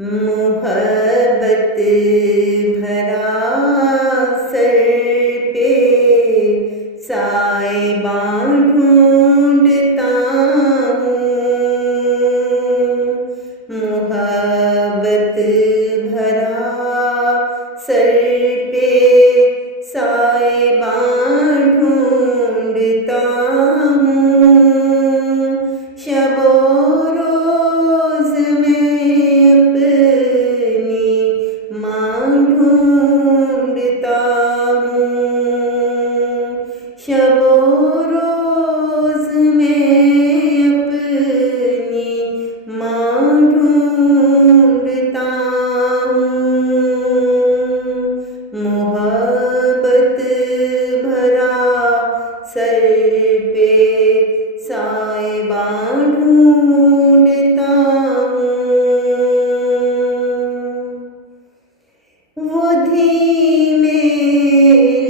मोहब्बत भरा सर पे साइबां ढूंढता हूँ। मोहब्बत भरा सर पे साइबां ढूंढता हूँ। शबो रोज में अपनी माँ ढूंढता हूँ। शबो रोज में अपनी माँ ढूंढता हूँ। मोहब्बत भरा सर पे साइबां ढूंढता हूँ। वो धीमे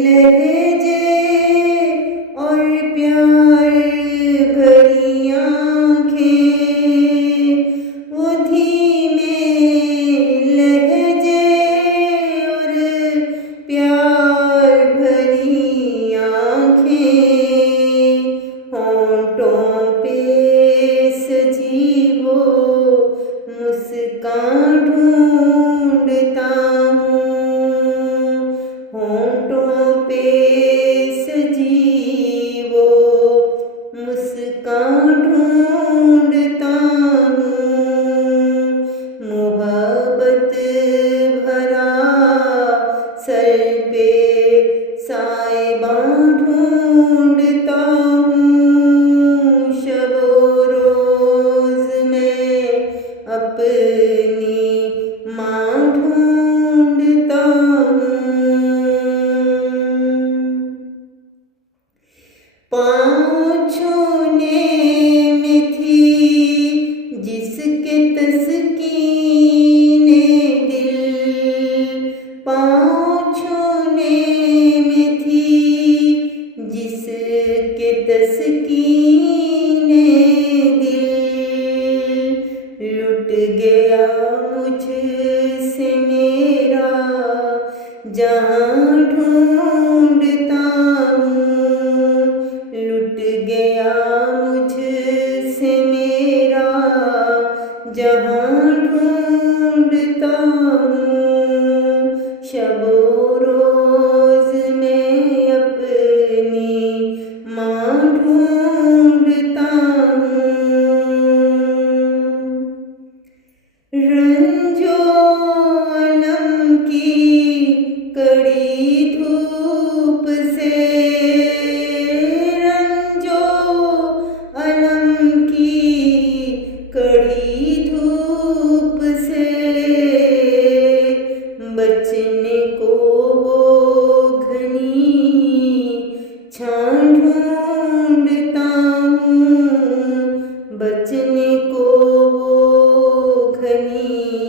लहजे और प्यार भरी आँखें, वो धीमे लहजे और प्यार भरी आँखें, होंठों पे सजी वो मुस्कान ढूंढता हूँ। होंठों पे सजी वो मुस्कान ढूंढता हूँ। मोहब्बत भरा सर पे साइबां ढूंढता हूँ। शबो रोज में अपनी माँ ढूंढता हूँ। पाँव छूने में थी जिसके तस्कीने दिल, पाँव छूने में थी जिसके तस्कीने दिल, लुट गया मुझसे मेरा जहाँ ढूंढता हूँ। लुट गया मुझसे मेरा जहाँ ढूंढता हूँ। शबो रोज में अपनी माँ ढूंढता हूँ। रंजो अलम की कड़ी धूप से, रंजो अलम की कड़ी धूप से बचने को वो घनी छां ढूंढता हूँ। बचने को वो घनी